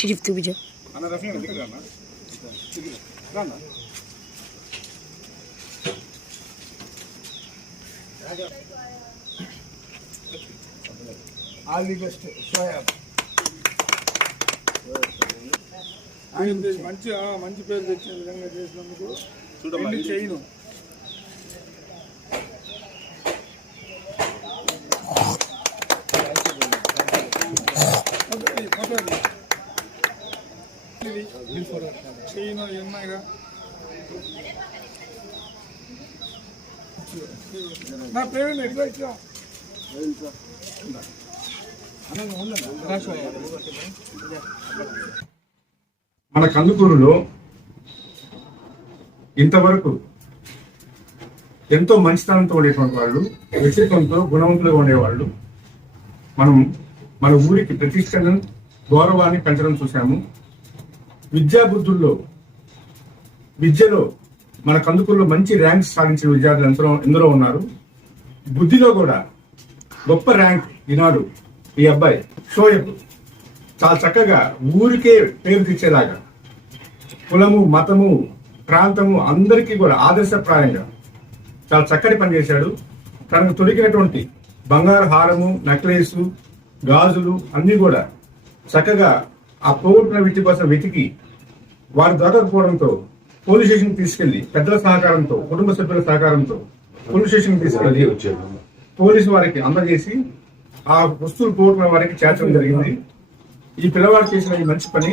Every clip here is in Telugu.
షరీఫ్ చూపించా ఆల్ ది బెస్ట్ ఆయన మంచి ఆ, మంచి పేరు తెచ్చిన విధంగా చేసినందుకు. చూడండి చేయను. నా పేరు ఎట్లా ఇచ్చా మన కందుకూరులో ఇంతవరకు ఎంతో మంచితనంతో ఉండేటువంటి వాళ్ళు వ్యక్తిత్వంతో గుణవంతులుగా ఉండేవాళ్ళు. మనం మన ఊరికి ప్రతిష్టను గౌరవాన్ని పెంచడం చూశాము. విద్యా బుద్ధుల్లో విద్యలో మన కందుకూరులో మంచి ర్యాంక్స్ సాధించిన విద్యార్థులు ఎంతో ఎందరో ఉన్నారు. బుద్ధిలో కూడా గొప్ప ర్యాంక్ ఈనాడు ఈ అబ్బాయి షోయబ్. చాలా చక్కగా ఊరికే పేరు తెచ్చేలాగా కులము మతము ప్రాంతము అందరికీ కూడా ఆదర్శప్రాయంగా చాలా చక్కటి పని చేశాడు. తనకు తొడిగినటువంటి బంగారు హారము నెక్లెస్ గాజులు అన్నీ కూడా చక్కగా ఆ పోగొట్టిన వ్యక్తి కోసం వెతికి వారు దొరకకపోవడంతో పోలీస్ స్టేషన్ తీసుకెళ్ళి పెద్దల సహకారంతో కుటుంబ సభ్యుల సహకారంతో పోలీస్ స్టేషన్ తీసుకెళ్ళి పోలీసు వారికి అందజేసి ఆ వస్తువులు పోగొట్టిన వారికి చేర్చడం జరిగింది. ఈ పిల్లవాడు చేసిన ఈ మంచి పని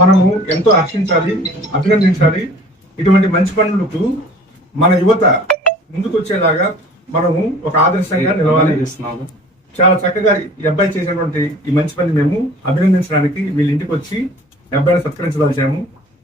మనము ఎంతో హర్షించాలి అభినందించాలి. ఇటువంటి మంచి పనులకు మన యువత ముందుకు వచ్చేలాగా మనము ఒక ఆదర్శంగా నిలవాలి. చాలా చక్కగా ఈ అబ్బాయి చేసినటువంటి ఈ మంచి పని మేము అభినందించడానికి వీళ్ళ ఇంటికి వచ్చి అబ్బాయిని సత్కరించదలిచాము.